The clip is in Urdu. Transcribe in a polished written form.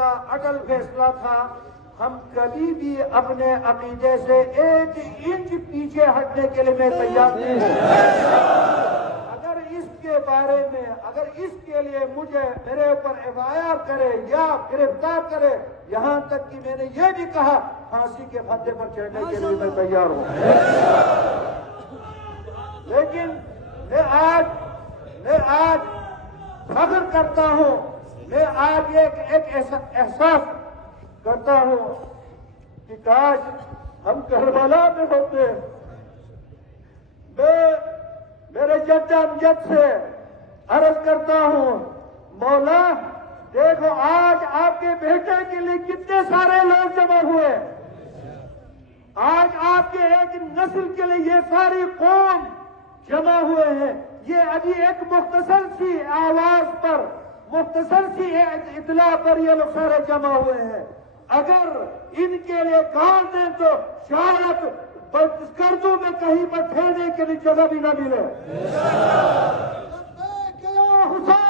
ہمارا اٹل فیصلہ تھا، ہم کبھی بھی اپنے عقیدے سے 1 انچ پیچھے ہٹنے کے لیے میں تیار نہیں ہوں۔ اگر اس کے بارے میں، اگر اس کے لیے مجھے میرے اوپر FIR کرے یا گرفتار کرے، یہاں تک کہ میں نے یہ بھی کہا پھانسی کے پھندے پر چڑھنے کے لیے میں تیار ہوں۔ لیکن میں آج فخر کرتا ہوں، میں آج ایک احساس کرتا ہوں کہ کاش ہم کربلا میں ہوتے۔ میں میرے جد امجد سے عرض کرتا ہوں، مولا دیکھو آج آپ کے بیٹے کے لیے کتنے سارے لوگ جمع ہوئے، آج آپ کے ایک نسل کے لیے یہ ساری قوم جمع ہوئے ہیں۔ یہ ابھی ایک مختصر سی آواز پر، مختصر سی اطلاع پر یہ لوگ سارے جمع ہوئے ہیں۔ اگر ان کے لیے کام دیں تو شاید کردوں میں کہیں پر پھیلنے کے لیے جگہ بھی نہ ملے۔ حسین